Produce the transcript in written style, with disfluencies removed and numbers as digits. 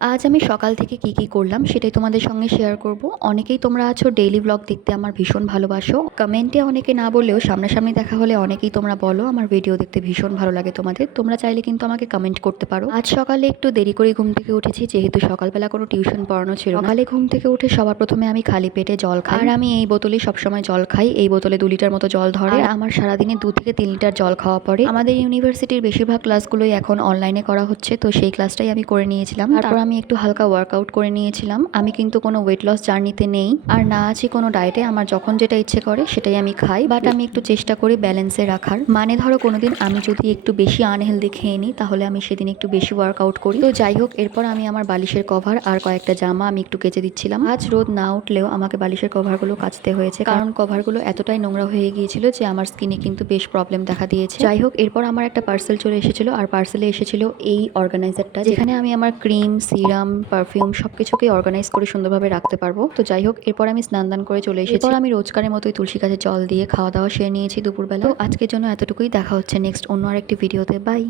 আজ আমি সকাল থেকে কি করলাম সেটাই তোমাদের সঙ্গে শেয়ার করব। অনেকেই তোমরা আছো ডেইলি ব্লগ দেখতে আমার ভীষণ ভালোবাসো। কমেন্টে অনেকে না বললেও সামনাসামনি দেখা হলে অনেকেই তোমরা বলো আমার ভিডিও দেখতে ভীষণ ভালো লাগে তোমাদের। তোমরা চাইলে কিন্তু আমাকে কমেন্ট করতে পারো। আজ সকালে একটু দেরি করে ঘুম থেকে উঠেছি, যেহেতু সকালবেলা কোনো টিউশন পড়ানো ছিল না। সকালে ঘুম থেকে উঠে সবার প্রথমে আমি খালি পেটে জল খাই, আর আমি এই বোতলেই সবসময় জল খাই। এই বোতলে 2 লিটার মতো জল ধরে, আর আমার সারাদিনে 2 থেকে 3 লিটার জল খাওয়া পড়ে। আমাদের ইউনিভার্সিটির বেশিরভাগ ক্লাসগুলোই এখন অনলাইনে করা হচ্ছে, তো সেই ক্লাসটাই আমি করে নিয়েছিলাম। তারপর আমি একটু হালকা ওয়ার্কআউট করে নিয়েছিলাম। আমি কিন্তু কোনো ওয়েট লস জার্নিতে নেই, আর না আছি কোনো ডায়েটে। আমার যখন যেটা ইচ্ছে করে সেটাই আমি খাই, বাট আমি একটু চেষ্টা করি ব্যালেন্সে রাখার। মানে ধরো কোনোদিন আমি যদি একটু বেশি আনহেলদি খেয়ে নিই, তাহলে আমি সেদিন একটু বেশি ওয়ার্কআউট করি। তো যাই হোক, এরপর আমি আমার বালিশের কভার আর কয়েকটা জামা আমি একটু কেচে দিচ্ছিলাম। আজ রোদ না উঠলেও আমাকে বালিশের কভারগুলো কাচতে হয়েছে, কারণ কভারগুলো এতটাই নোংরা হয়ে গিয়েছিল যে আমার স্কিনে কিন্তু বেশ প্রবলেম দেখা দিয়েছে। যাই হোক, এরপর আমার একটা পার্সেল চলে এসেছিল, আর পার্সেলে এসেছিল এই অর্গানাইজারটা, যেখানে আমি আমার ক্রিম, সিরাম, পারফিউম সবকিছুকে অর্গানাইজ করে সুন্দরভাবে রাখতে পারবো। তো যাই হোক, এরপর আমি স্নান দান করে চলে এসেছি। এরপর আমি রোজকারের মতোই তুলসী গাছে জল দিয়ে খাওয়া দাওয়া সেরে নিয়েছি দুপুরবেলা। তো আজকের জন্য এতটুকুই। দেখা হচ্ছে নেক্সট অন্য আরেকটি ভিডিওতে। বাই।